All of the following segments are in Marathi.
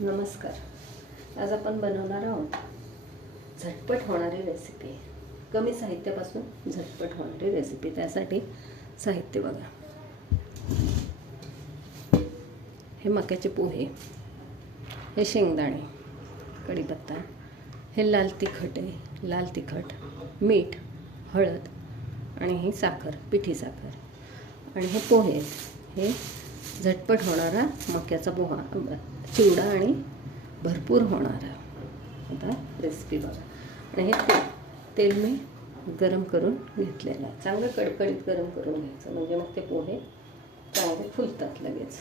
नमस्कार. आज आपण बनवणार आहोत झटपट होणारी रेसिपी. कमी साहित्यापासून झटपट होणारी रेसिपी. त्यासाठी साहित्य बघा. हे मक्याचे पोहे, हे शेंगदाणे, कढीपत्ता, हे लाल तिखट आहे, लाल तिखट, मीठ, हळद आणि ही साखर, पिठी साखर. आणि हे पोहे, हे झटपट होणारा मक्याचा पोहा, चिवडा आणि भरपूर होणारा. आता रेसिपी बघा. आणि हे तेल मी गरम करून घेतलेलं आहे. चांगलं कडकडीत गरम करून घ्यायचं, म्हणजे मग ते पोहे चांगले फुलतात लगेच.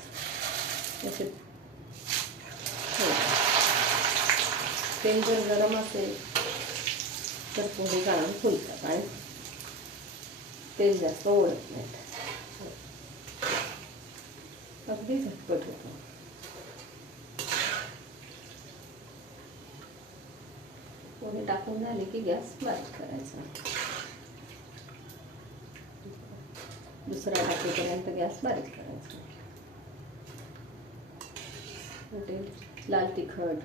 तसे तेल जर गरम असेल तर पोहे चांगले फुलतात आणि तेल जास्त ओढत नाहीत. अगदी झटपट होतं. पोहे टाकून झाले की गॅस बारीक करायचा. दुसरा टाकेपर्यंत गॅस बारीक करायचा. लाल तिखट,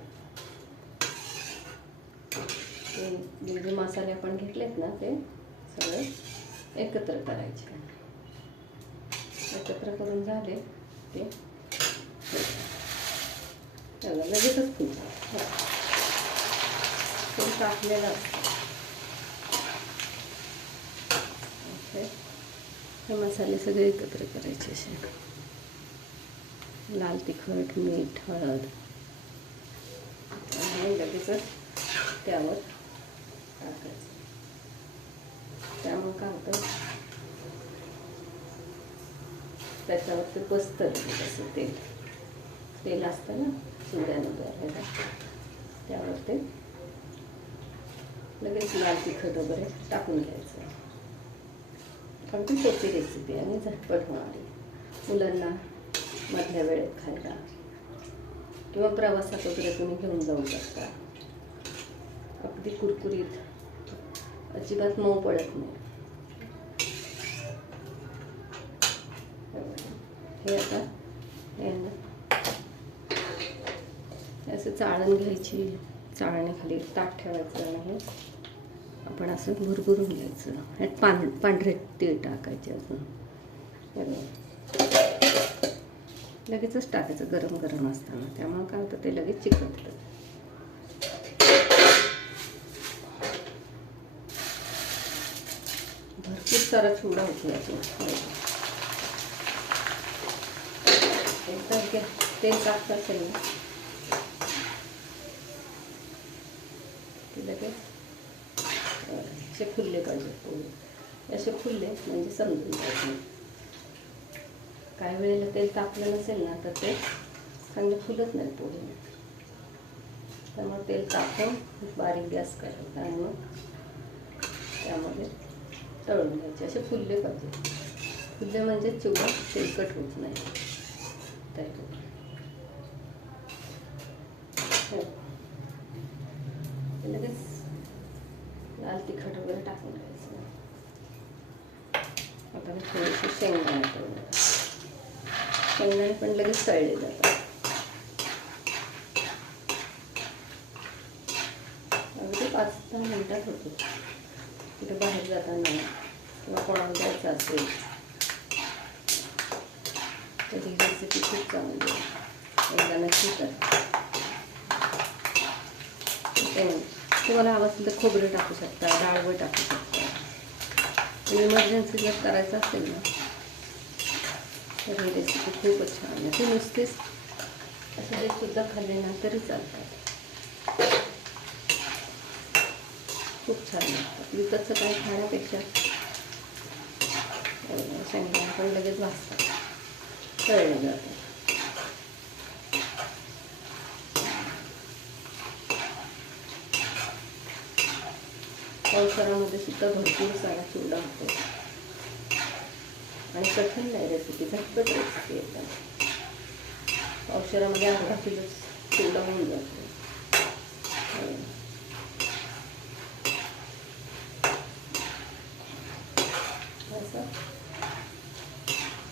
ते जे मसाले आपण घेतलेत ना ते सगळे एकत्र करायचे. एकत्र करून झाले ते लगेचच फुलतात. ते टाकलेलं हे मसाले सगळे एकत्र करायचे. असे लाल तिखट, मीठ, हळद आणि लगेचच त्यावर टाकायचं. त्यामुळे काय होतं, त्याच्यावर ते बसतं तसं तेल असतं ना चिवड्यानं, त्यावर ते लगेच लाल तिखट वगैरे टाकून घ्यायचं. अगदी सोपी रेसिपी आणि झटपट होणारी. मुलांना मधल्या वेळेत खायला किंवा प्रवासात वगैरे तुम्ही घेऊन जाऊ शकता. अगदी कुरकुरीत, अजिबात मऊ पडत नाही. हे आता हे असं चाळण घ्यायची, चाळणीखाली ताट ठेवायचं आणि आपण असं भुरभुरून घ्यायचं. ह्यात पांढरे तीळ टाकायचे. अजून लगेचच टाकायचं गरम गरम असताना, त्यामुळे काय होतं ते लगेच चिकटतं. भरपूर सारा चिवडा होतो यातून. एकदा तेल टाकतं असेल ना की लगेच असे फुलले पाहिजे पोहे. असे फुलले म्हणजे समजून जायचे. काही वेळेला तेल तापलं नसेल ना तर ते चांगले फुलत नाही पोहे. त्यामुळे तेल तापवून बारीक गॅस करायचा आणि मग त्यामध्ये तळून घ्यायचे. असे फुलले पाहिजे. फुलले म्हणजे चिवडा तेलकट होत नाही. लगेच लाल तिखट वगैरे टाकून घ्यायचं. आता थोडेसे शेंगदाणे पण लगेच तळले जातात. अगदी 5-10 मिनिटात होतो. कुठे बाहेर जाताना किंवा कोणाला जायचं असेल तर ही रेसिपी खूप चांगली आहे. एकदा नक्की करा. तुम्हाला हवं असेल तर खोबरं टाकू शकता, डाळवं टाकू शकता. इमर्जन्सी जर करायचं असेल ना तर ही रेसिपी खूपच छान आहे. ती नुसतेच असे सुद्धा खाल्ले ना तरी चालतात. खूप छान लागतात. विकतचं काही खाण्यापेक्षा शेंगदाणे पण लगेच भाजतात, तळले जातात. पावसाळ्यामध्ये सुद्धा भरपूर सारा चिवडा होतो आणि कठीण नाही रेसिपी, झटपट रेसिपी एकदम. पावसाळ्यामध्ये अर्धा किलो चिवडा होऊन जातो. असं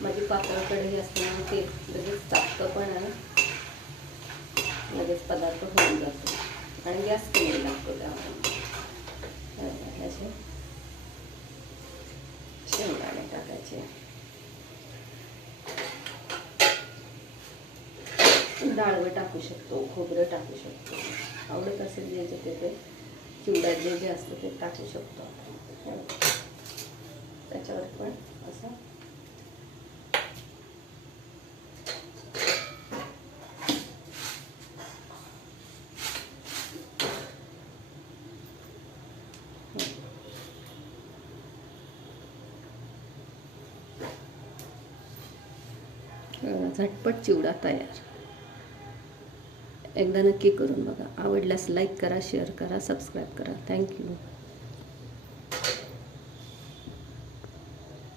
माझी पातळ कढई असताना ते लगेच तापतं पण आहे, लगेच पदार्थ होऊन जातो आणि गॅस कमी लागतो त्यामुळे. ह्याचे शेंगदाणे टाकायचे, डाळवं टाकू शकतो, खोबरं टाकू शकतो, आवडत असेल जे जे ते चिवड्यात जे जे असतं ते टाकू शकतो. त्याच्यावर पण असं झटपट चिवडा तयार. एकदा नक्की करून बघा. आवडल्यास लाईक करा, शेअर करा, सबस्क्राईब करा. थँक्यू.